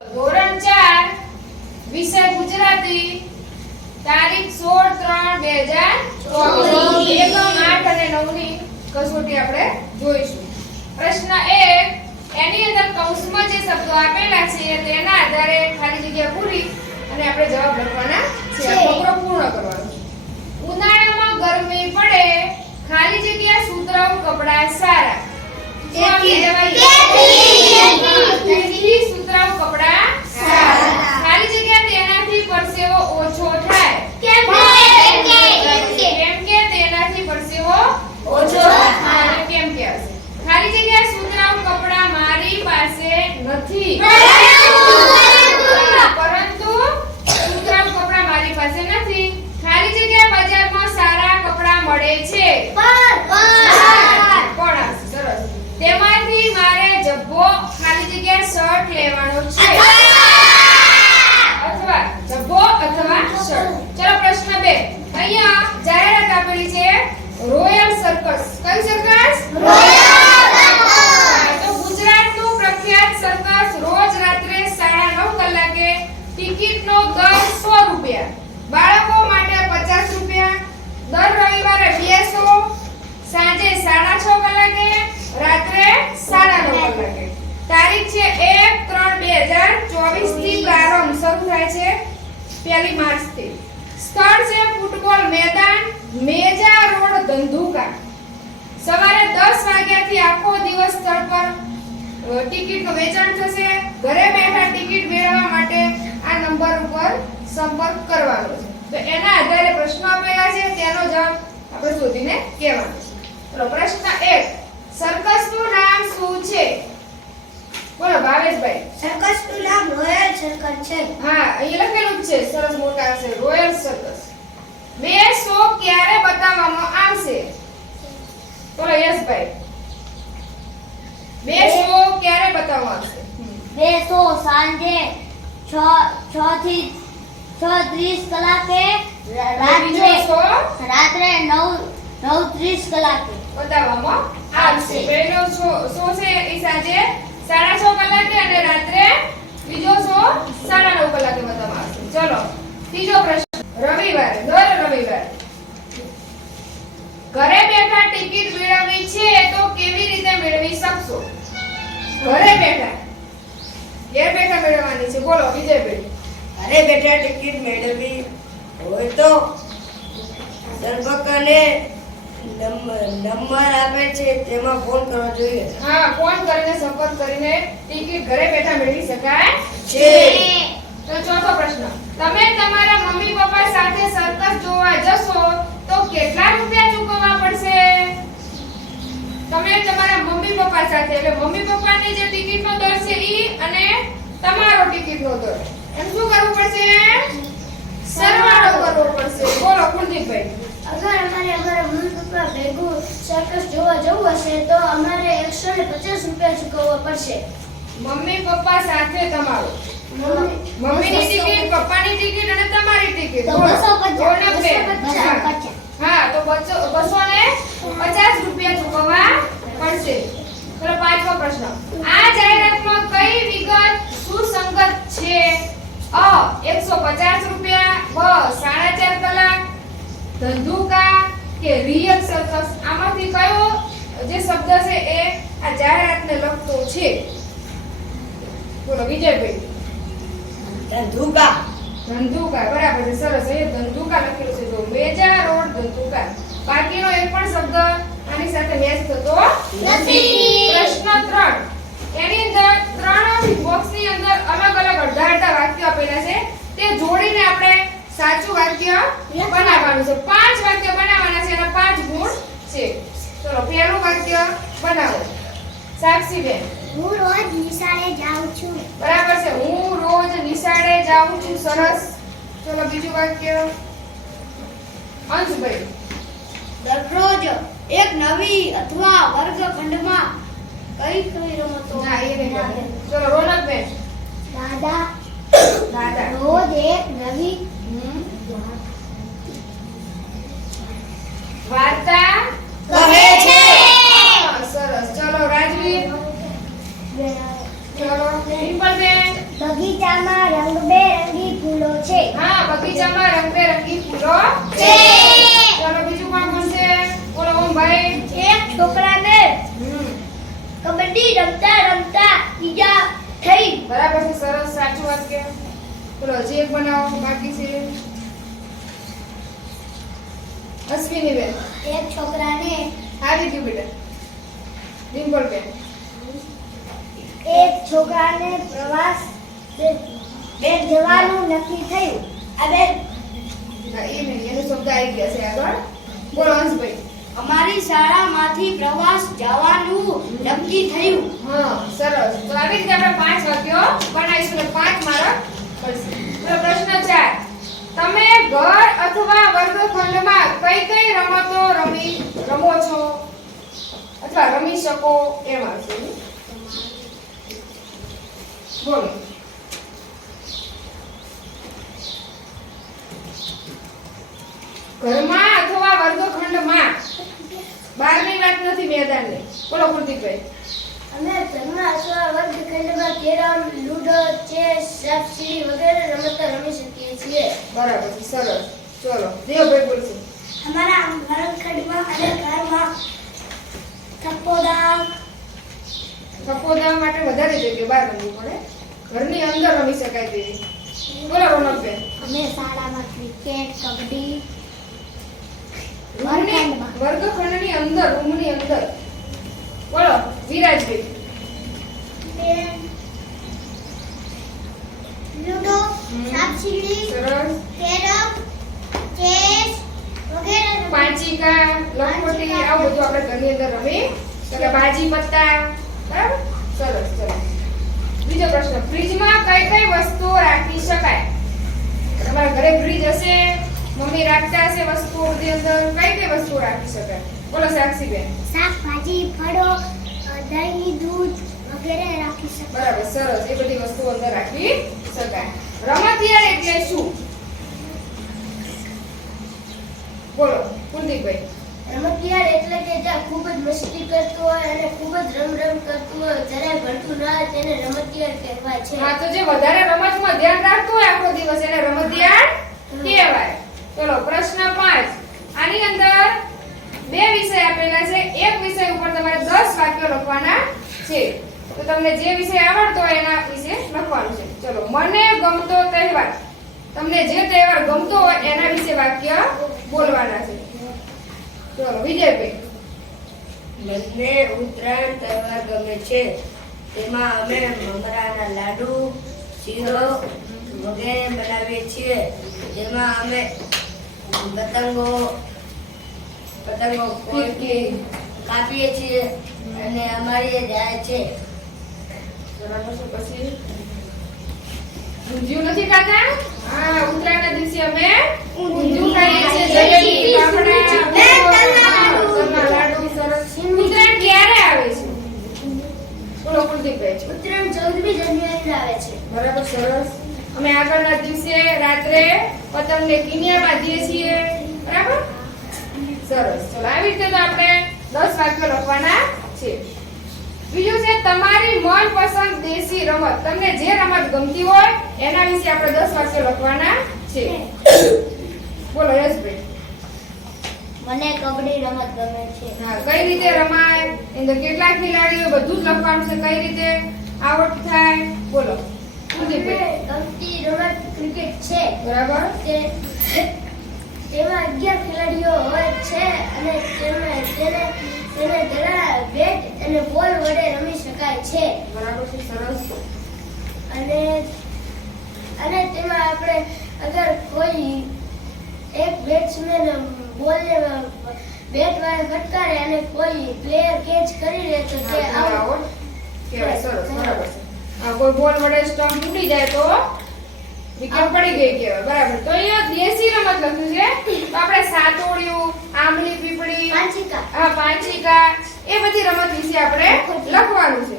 ધોરણ 4 વિષય ગુજરાતી તારીખ 16/3/2024 એકમ 8 અને 9 ની કસોટી આપણે જોઈશું. પ્રશ્ન 1 એની અંદર કૌંસમાં જે શબ્દો આપેલા છે તેના આધારે ખાલી જગ્યા પૂરી અને આપણે જવાબ લખવાના છે. ફકરો પૂર્ણ કરવાનો છે. ઉનાળામાં ગરમી પડે ખાલી જગ્યા સુતરાઉ કપડા સારા તેથી સુતરાઉ કપડા સારા ખાલી જગ્યા તેનાથી પરસેવો ઓછો થાય કેમ કે તેનાથી પરસેવો ઓછો થાય કેમ કે હશે ખાલી જગ્યા સુતરાઉ કપડા મારી પાસે નથી પરંતુ સુતરાઉ કપડા મારી પાસે નથી ખાલી જગ્યા બજારમાં સારા કપડા મળે છે પણ સરસ તેમાંથી મારે જબ્બો ખાલી જગ્યા શર્ટ લેવાનો છે અથવા જબ્બો અથવા શર્ટ. ચલો પ્રશ્ન 2 અહીંયા જાહેરાત આપેલી છે રોયલ સર્કસ. કઈ સર્કસ? Royal circus. તો ગુજરાતનું પ્રખ્યાત સર્કસ રોજ રાત્રે 9:30 કલાકે ટિકિટનો દર 100 રૂપિયા, બાળકો માટે 50 રૂપિયા, દર રવિવારે 200, સાંજે 6:30 કલાકે, રાત્રે 9:30 કલાકે. તારીખ છે 1/3/2024 થી પ્રારંભ શરૂ થાય છે 1 માર્ચ થી. સ્થળ છે ફૂટબોલ મેદાન, મેજા રોડ, ધંધુકા. સવારે 10 વાગ્યાથી આખો દિવસ સ્થળ પર ટિકિટનું વેચાણ થશે. ઘરે બેઠા ટિકિટ મેળવવા માટે આ નંબર ઉપર સંપર્ક કરવાનો છે. તો એના આધારે પ્રશ્નો આપેલા છે તેનો જવાબ આપણે શોધીને કહેવાનો છે. તો પ્રશ્ન 1 સર્કસનું નામ શું છે? બોલો ભાવેશભાઈ. સર્કસનું નામ રોયલ સર્કસ છે. હા અહીં લખેલું જ છે સરસ મોટા છે રોયલ સર્કસ. 2 શો ક્યારે બતાવવામાં આવશે? બોલો યશભાઈ. 2 શો ક્યારે બતાવવામાં આવશે? 2 શો સાંજે 6 થી 6:30 કલાકે, રાત્રે 9:30 કલાકે બતાવવામાં આવશે. પહેલો શો છે એ સાંજે 6:30 કલાકે અને રાત્રે બીજો શો 9:30 કલાકે બતાવવામાં આવશે. ચલો ત્રીજો પ્રશ્ન. રવિવારે દર રવિવારે ઘરે બેઠા ટિકિટ મેળવવી છે તો કેવી રીતે મેળવી શકશો? ઘરે બેઠા ઘેર બેઠા મેળવવાની છે. બોલો વિજયભાઈ. ઘરે બેઠા ટિકિટ મેળવવી હોય તો દરબકાને નંબર આપે છે તેમાં ફોન કરવો જોઈએ. હા ફોન કરીને સંપર્ક કરીને ટિકિટ ઘરે બેઠા મેળવી શકાય છે. તો ચોથો પ્રશ્ન. તમે તમારા મમ્મી પપ્પા સાથે સર્કસ જોવા જશો તો કેટલા રૂપિયા ચૂકવવા પડશે? તમે તમારા મમ્મી પપ્પા સાથે એટલે મમ્મી પપ્પાની જે ટિકિટનો દર છે ઈ અને તમારો ટિકિટનો દર એમ શું કરવું પડશે? સરવાળો કરવો પડશે. બોલો કુલદીપભાઈ. અગર અમારે મમ્મી પપ્પા ભેગું સર્કસ જોવા જવું હશે તો અમારે 150 રૂપિયા ચૂકવવા પડશે. મમ્મી પપ્પા સાથે તમારો મમ્મીની ટિકિટ, પપ્પાની ટિકિટ અને તમારી ટિકિટ. તો 250. હા તો 250 રૂપિયા ચૂકવવા પડશે. ચલો પાંચમો પ્રશ્ન. આ જાહેરાતમાં કઈ વિગત સુસંગત છે? અ 150 રૂપિયા, બ 4.5 કલાક, ધંધુકા કે રિયલ સર્કસ. આમાંથી કયો જે શબ્દ છે એ આ જાહેરાતને લગતો છે? બોલો વિજયભાઈ. ધંધુકા. ધંધુકા બરાબર છે. સરસ. અહીં ધંધુકા લખેલું છે તો મેજા રોડ ધંધુકા. બાકીનો એક પણ શબ્દ આની સાથે મેચ થતો નથી. પ્રશ્ન 3 એની અંદર ત્રણ બોક્સની અંદર અલગ અલગ અડધા વાક્યો આપેલા છે તે જોડીને આપણે સાચું વાક્ય બનાવવાનું છે. 5 વાક્ય બનાવવાના છે અને 5 ગુણ છે. ચલો પહેલું વાક્ય બનાવો. સાક્ષીબેન. હું રોજ નિશાળે જાઉં છું. બરાબર છે. હું રોજ નિશાળે જાઉં છું. સરસ. ચલો બીજું વાક્ય અંશભાઈ. દરરોજ એક નવી અથવા વર્ગખંડમાં કઈ રમતો ના એ નહીં. ચલો રોનકબેન. દાદા દાદા. રોજ એક નવી વાર્તા કહે છે. સરસ. ચલો રાજવીર. ચલો ડિમ્પલબેન. બગીચા રમતા રમતા ઈજા થઈ. બરાબર છે, સરસ, સાચું વાક્ય. ચલો હજી એક બનાવો બાકી છે. અશ્વિની બેન એક છોકરાને આવી ગયું બેટા. ડિમ્પલ બેન એક છોકરાને પ્રવાસ જવાનું નક્કી થયું. આ બેન હા, એ નહીં, એનો શબ્દ આવી ગયા છે આગળ. બોલો હંસભાઈ. અમારી શાળામાંથી પ્રવાસ જવાનું નક્કી થયું. હા, સરસ. તો આવી રીતે આપણે 5 વાક્યો બનાવીશું અને 5 માર્ક મળશે. તો પ્રશ્ન 4. તમે ઘર અથવા વર્ગખંડમાં કઈ કઈ રમતો રમો છો અથવા રમી શકો એમ આવશે. બોલો. ઘરમાં અથવા વર્ગખંડમાં, બહારની વાત નથી, મેદાનની. બોલો કુલદીપભાઈ. અમે ઘરમાં અથવા વર્ગખંડમાં કેરમ, લૂડો, ચેસ, સાપસીડી વગેરે રમતો રમી શકીએ છીએ. બરાબર છે, સરસ. ચલો દેવભાઈ બોલશે. અમારા વર્ગખંડમાં અને ઘરમાં થપ્પોદાવ, સપોદા માટે વધારે જગ્યા બહાર રમવું પડે, ઘરની અંદર રમી શકાય તેવી. બોલો રોનકબેન. અમે શાળામાં ક્રિકેટ, કબડ્ડી વર્ગખંડની અંદર, રૂમની અંદર. બોલો વિરાજભાઈ. લૂડો, હમ. સાપસીડી, સરસ. કેરમ, ચેસ વગેરે પાંચિકા, લખોટી, આવું બધું આપણે ઘરની અંદર રમી શકાય. બાજી પત્તા. બરાબર, સરસ. ચલો બીજો પ્રશ્ન. ફ્રીજમાં કઈ કઈ વસ્તુઓ રાખી શકાય? તમારા ઘરે ફ્રીજ હશે, મમ્મી રાખતા હશે વસ્તુઓ બધી અંદર. કઈ કઈ વસ્તુઓ રાખી શકાય? બોલો સાક્ષીબેન. શાકભાજી, ફળો, દહીં, દૂધ વગેરે રાખી શકાય. બરાબર, સરસ. એ બધી વસ્તુઓ અંદર રાખી શકાય. રમતિયાળ એટલે શું? બોલો કુલદીપભાઈ. રમતિયાળ એટલે કે જ્યાં ખૂબ જ મસ્તી કરતું હોય અને ખૂબ જ રમ કરતું હોય, જરાય ભણતું ના હોય તેને રમતિયાળ કહેવાય છે. હા, તો જે વધારે રમતમાં ધ્યાન રાખતું હોય આખો દિવસ એને રમતિયાળ કહેવાય. ચલો પ્રશ્ન 5. આની અંદર 2 વિષય આપેલા છે. એક વિષય ઉપર તમારે 10 વાક્યો લખવાના છે. તો તમને જે વિષય આવડતો હોય એના વિશે લખવાનું છે. ચલો. મને ગમતો તહેવાર. તમને જે તહેવાર ગમતો હોય એના વિશે વાક્ય બોલવાના છે. ચલો વિજયભાઈ. મને ઉત્તરાયણ તહેવાર ગમે છે. તેમાં અમે મમરાના લાડુ, શીરો વગેરે બનાવીએ છીએ. જેમાં અમે પતંગો કાપીએ છીએ અને અમારી જાય છે. બરાબર છે. પછી ઊંધિયું નથી ખાતા? હા, ઉત્તરાયણના દિવસે અમે ઊંધિયું ખાઈએ છીએ. જલેબી, ફાફડા, તલના લાડુ. સરસ. ઉત્તરાયણ ક્યારે આવે છે? બોલો કુલદીપભાઈ. ઉત્તરાયણ 14મી જાન્યુઆરીએ આવે છે. બરાબર, સરસ. અમે આગળના દિવસે રાત્રે પતંગને કિનિયા બાંધીએ છીએ. બરાબર, સરસ. ચલો આવી રીતે તો આપણે 10 વાક્યો લખવાના છે. બીજું છે તમારી મનપસંદ દેશી રમત. તમને જે રમત ગમતી હોય એના વિશે આપણે 10 વાક્યો લખવાના છે. બોલો યશભાઈ. મને કબડ્ડી રમત ગમે છે. હા, કઈ રીતે રમાય, એઅંદર કેટલા ખેલાડીઓ, બધું જ લખવાનું છે. કઈ રીતે આવડતું થાય? બોલો કુલદીપભાઈ. ગમતી રમત ક્રિકેટ છે. બરાબર. તેમાં 11 ખેલાડીઓ હોય છે અને તેને બેટ અને બોલ વડે રમી શકાય છે. બરાબર છે, સરસ. અને તેમાં આપણે અગર કોઈ એક બેટ્સમેન બોલને બેટ વડે ફટકારે અને કોઈ પ્લેયર કેચ કરી લે તો તે આઉટ કહેવાય. સરસ, બરાબર છે. આ કોઈ બોલ વડે સ્ટમ્પ તૂટી જાય તો વિકેટ પડી ગઈ કહેવાય. બરાબર. તો અહીંયા દેશી રમત લખ્યું છે. તો આપણે સાતોડિયું, આંબલી પીપળી, પાંચિકા. હા પાંચિકા, એ બધી રમત વિશે આપણે લખવાનું છે.